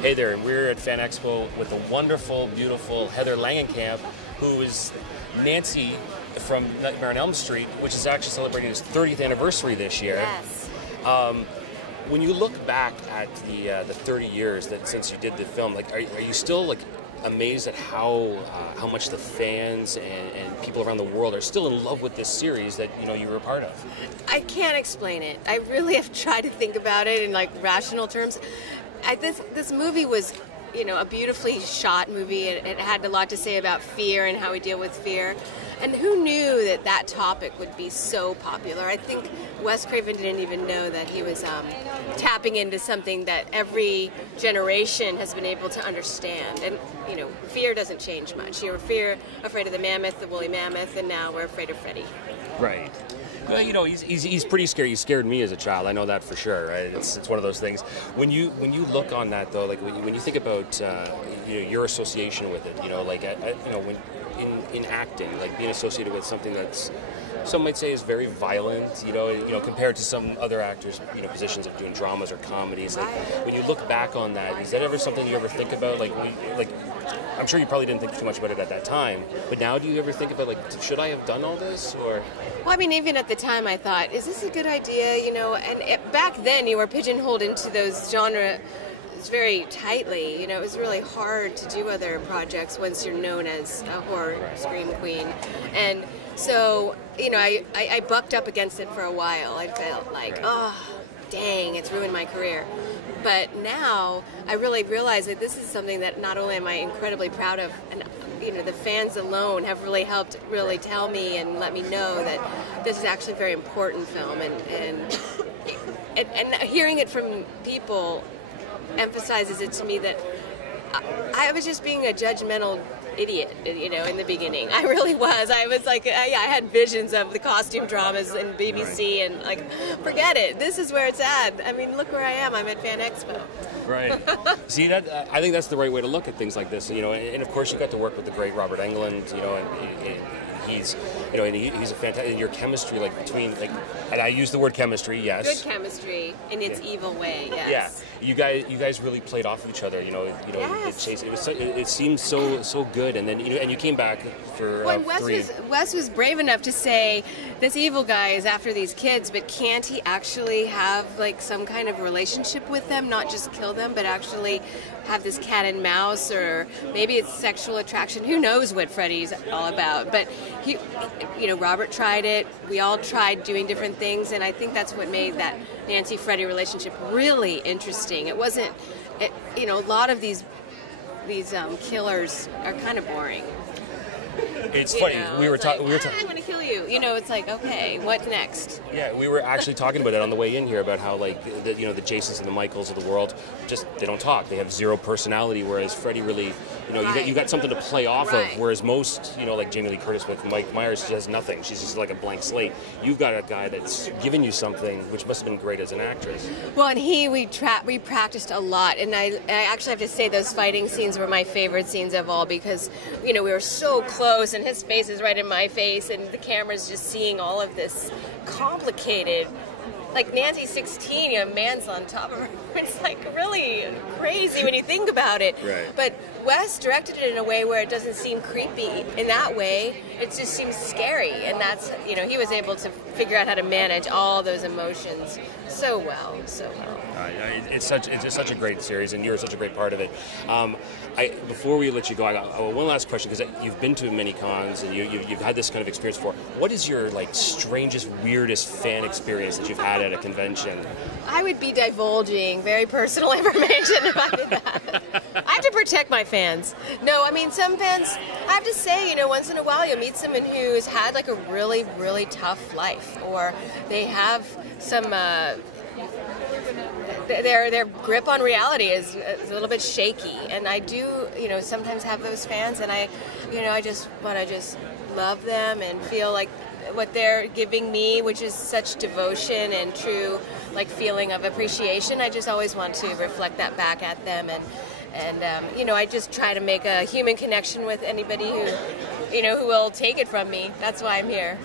Hey there, we're at Fan Expo with the wonderful, beautiful Heather Langenkamp, who is Nancy from Nightmare on Elm Street, which is actually celebrating its 30th anniversary this year. Yes. When you look back at the 30 years that since you did the film, like, are you still like amazed at how much the fans and people around the world are still in love with this series that you were a part of? I can't explain it. I really have tried to think about it in like rational terms. This movie was, a beautifully shot movie. It had a lot to say about fear and how we deal with fear. And who knew that topic would be so popular? I think Wes Craven didn't even know that he was tapping into something that every generation has been able to understand. And, fear doesn't change much. You were afraid of the mammoth, the woolly mammoth, and now we're afraid of Freddy. Right. Well, he's pretty scary. He scared me as a child. I know that for sure. Right? It's one of those things. When you look on that though, like when you think about your association with it, when in acting, like being associated with something that's some might say is very violent, compared to some other actors, positions of doing dramas or comedies. Like when you look back on that, is that ever something you ever think about? Like I'm sure you probably didn't think too much about it at that time, but now do you ever think about should I have done all this or? Well, I mean, even at the time I thought, is this a good idea? Back then you were pigeonholed into those genres very tightly. It was really hard to do other projects once you're known as a horror scream queen. And so, I bucked up against it for a while. I felt like, oh, dang, it's ruined my career. But now I really realize that this is something that not only am I incredibly proud of, and the fans alone have really helped tell me and let me know that this is actually a very important film, and hearing it from people emphasizes it to me that I was just being a judgmental idiot, in the beginning. I really was. I was like, I had visions of the costume dramas and BBC, and like, forget it. This is where it's at. I mean, look where I am. I'm at Fan Expo. Right. See, I think that's the right way to look at things like this. And of course you got to work with the great Robert Englund. And he's, and he's a fantastic. And your chemistry, and I use the word chemistry, yes. Good chemistry in its evil way, yes. Yeah. You guys really played off of each other. Yes. It seemed so good, and then and you came back for Wes was brave enough to say this evil guy is after these kids, but can't he actually have some kind of relationship with them, not just kill them, but actually have this cat and mouse, or maybe it's sexual attraction. Who knows what Freddy's all about? But Robert tried it. We all tried doing different things, and I think that's what made that Nancy-Freddy relationship really interesting. It wasn't, a lot of these killers are kind of boring. It's funny. We were talking. I'm going to kill you. It's like, okay, what next? Yeah, we were actually talking about it on the way in here about how the Jasons and the Michaels of the world they don't talk. They have zero personality, whereas Freddy really, you got something to play off of. Whereas most, like Jamie Lee Curtis with Mike Myers, she has nothing. She's just like a blank slate. You've got a guy that's given you something, which must have been great as an actress. Well, and we practiced a lot, and I actually have to say those fighting scenes were my favorite scenes of all because we were so close, and his face is right in my face, and the camera's just seeing all of this complicated, like Nancy's 16, a man's on top of her. It's like really crazy when you think about it. Right. But Wes directed it in a way where it doesn't seem creepy. In that way, it just seems scary, and that's he was able to figure out how to manage all those emotions so well. It's just such a great series, and you're such a great part of it. Before we let you go, I got one last question, because you've been to many cons and you've had this kind of experience before. What is your strangest, weirdest fan experience that you've had at a convention? I would be divulging very personal information if I did that. I have to protect my fans. No, I mean, some fans, I have to say, once in a while you'll meet someone who's had a really, really tough life, or they have some their grip on reality is a little bit shaky, and I do sometimes have those fans, and I just want to love them and feel like what they're giving me, which is such devotion and true feeling of appreciation. I just always want to reflect that back at them, and I just try to make a human connection with anybody who will take it from me. That's why I'm here.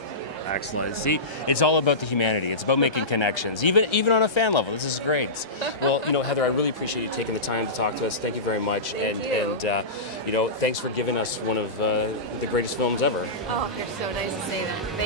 Excellent. See, it's all about the humanity. It's about making connections, even on a fan level. This is great. Well, Heather, I really appreciate you taking the time to talk to us. Thank you very much. Thank you. Thanks for giving us one of the greatest films ever. Oh, you're so nice to say that.